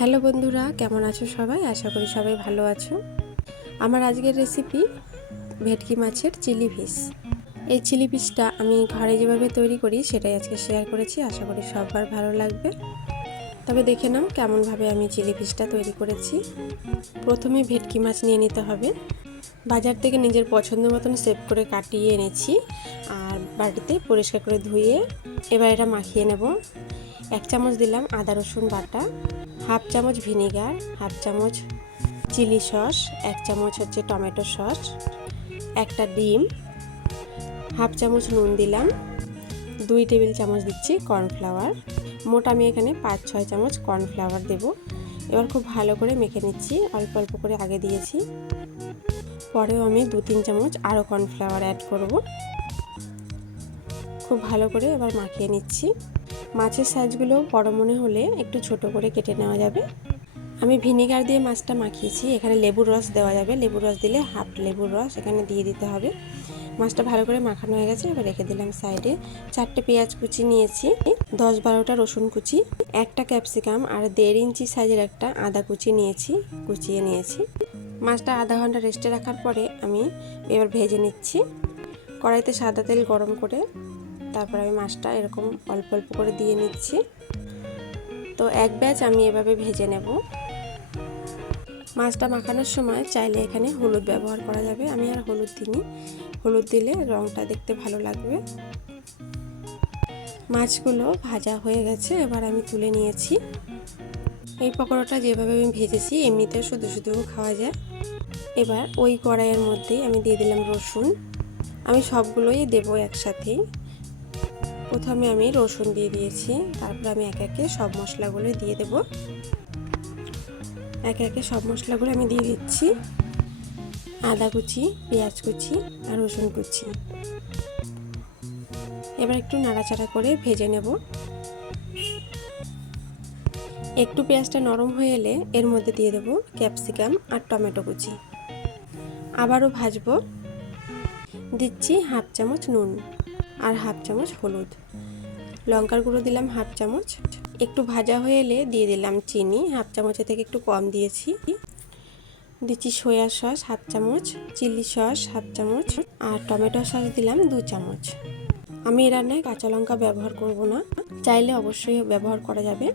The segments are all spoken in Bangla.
হ্যালো বন্ধুরা, কেমন আছো সবাই? আশা করি সবাই ভালো আছো। আমার আজকের রেসিপি ভেটকি মাছের চিলি ফিশ। এই চিলি ফিশটা আমি ঘরে যেভাবে তৈরি করি সেটাই আজকে শেয়ার করেছি। আশা করি সবার ভালো লাগবে। তবে দেখে নাও কেমনভাবে আমি চিলি ফিশটা তৈরি করেছি। প্রথমে ভেটকি মাছ নিয়ে নিতে হবে। বাজার থেকে নিজের পছন্দ মতন শেপ করে কাটিয়ে এনেছি আর বাটিতে পরিষ্কার করে ধুয়ে এবার এটা মাখিয়ে নেব। 1 চামচ দিলাম আদা রসুন বাটা, হাফ চামচ ভিনেগার, হাফ চামচ চিলি সস, 1 চামচ হচ্ছে টমেটো সস, একটা ডিম, হাফ চামচ নুন দিলাম, 2 টেবিল চামচ দিচ্ছি কর্নফ্লাওয়ার। মোট আমি এখানে 5-6 চামচ কর্নফ্লাওয়ার দেব। এবার খুব ভালো করে মেখে নিচ্ছি। অল্প অল্প করে আগে দিয়েছি, পরেও আমি 2-3 চামচ আরও কর্নফ্লাওয়ার অ্যাড করব। খুব ভালো করে এবার মাখিয়ে নিচ্ছি। মাছের সাইজগুলো বড় মনে হলে একটু ছোট করে কেটে নেওয়া যাবে। আমি ভিনেগার দিয়ে মাছটা মাখিয়েছি। এখানে লেবুর রস দেওয়া যাবে। লেবুর রস দিলে হাফ লেবুর রস এখানে দিয়ে দিতে হবে। মাছটা ভালো করে মাখানো হয়ে গেছে, এবার রেখে দিলাম সাইডে। 4টে পেঁয়াজ কুচি নিয়েছি, 10-12টা রসুন কুচি, একটা ক্যাপসিকাম আর 1.5 ইঞ্চি সাইজের একটা আদা কুচি নিয়েছি, কুচিয়ে নিয়েছি। মাছটা আধা ঘন্টা রেস্টে রাখার পরে আমি এবার ভেজে নিচ্ছি। কড়াইতে সাদা তেল গরম করে তারপর আমি মাছটা এরকম অল্প অল্প করে দিয়ে নিচ্ছি। তো এক ব্যাচ আমি এভাবে ভেজে নেব। মাছটা মাখানোর সময় চাইলে এখানে হলুদ ব্যবহার করা যাবে। আমি আর হলুদ দিইনি, হলুদ দিলে রঙটা দেখতে ভালো লাগবে। মাছগুলো ভাজা হয়ে গেছে, এবার আমি তুলে নিয়েছি। এই পকোড়াটা যেভাবে আমি ভেজেছি এমনিতে শুধু শুধু খাওয়া যায়। এবার ওই কড়াইয়ের মধ্যেই আমি দিয়ে দিলাম রসুন। আমি সবগুলোই দেবো একসাথেই। প্রথমে আমি রসুন দিয়ে দিয়েছি, তারপর আমি একে একে সব মশলাগুলো দিয়ে দেব। একে একে সব মশলাগুলো আমি দিয়ে দিচ্ছি। আদা কুচি, পেঁয়াজ কুচি আর রসুন কুচি। এবার একটু নাড়াচাড়া করে ভেজে নেব। একটু পেঁয়াজটা নরম হয়ে এলে এর মধ্যে দিয়ে দেব ক্যাপসিকাম আর টমেটো কুচি। আবারও ভাজবো। দিচ্ছি হাফ চামচ নুন আর হাফ চামচ হলুদ। লঙ্কার গুঁড়ো দিলাম হাফ চামচ। একটু ভাজা হয়ে এলে দিয়ে দিলাম চিনি, হাফ চামচের থেকে একটু কম দিয়েছি। দিচ্ছি সয়া সস হাফ চামচ, চিলি সস হাফ চামচ আর টমেটো সস দিলাম 2 চামচ। আমি এই রান্নায় কাঁচা লঙ্কা ব্যবহার করব না, চাইলে অবশ্যই ব্যবহার করা যাবে।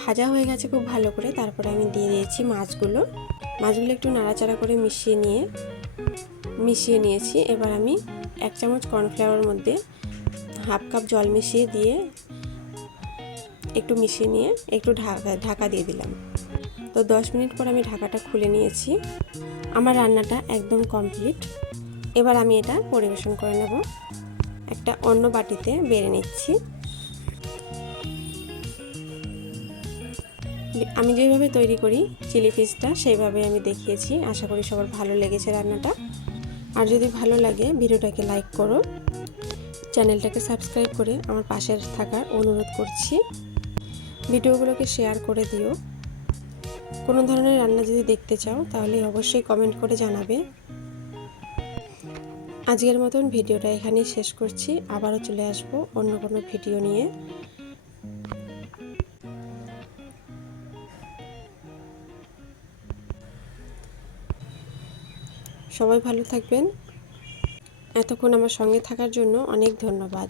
ভাজা হয়ে গেছে খুব ভালো করে, তারপরে আমি দিয়ে দিয়েছি মাছগুলো একটু নাড়াচাড়া করে মিশিয়ে নিয়েছি। এবার আমি 1 চামচ কর্নফ্লাওয়ারের মধ্যে হাফ কাপ জল মিশিয়ে দিয়ে একটু মিশিয়ে নিয়ে একটু ঢাকা দিয়ে দিলাম। তো 10 মিনিট পর আমি ঢাকাটা খুলে নিয়েছি। আমার রান্নাটা একদম কমপ্লিট। এবার আমি এটা পরিবেশন করে নেব। একটা অন্য বাটিতে বেড়ে নিচ্ছি। আমি যেভাবে তৈরি করি চিলি ফিশটা সেইভাবে আমি দেখিয়েছি। আশা করি সবার ভালো লেগেছে রান্নাটা। আর যদি ভালো লাগে ভিডিওটাকে লাইক করো, চ্যানেলটাকে সাবস্ক্রাইব করে আমার পাশে থাকার অনুরোধ করছি। ভিডিওগুলোকে শেয়ার করে দিও। কোনো ধরনের রান্না যদি দেখতে চাও তাহলে অবশ্যই কমেন্ট করে জানাবে। আজকের মতন ভিডিওটা এখানেই শেষ করছি। আবারও চলে আসবো অন্য কোনো ভিডিও নিয়ে। সবাই ভালো থাকবেন। এতক্ষণ আমার সঙ্গে থাকার জন্য অনেক ধন্যবাদ।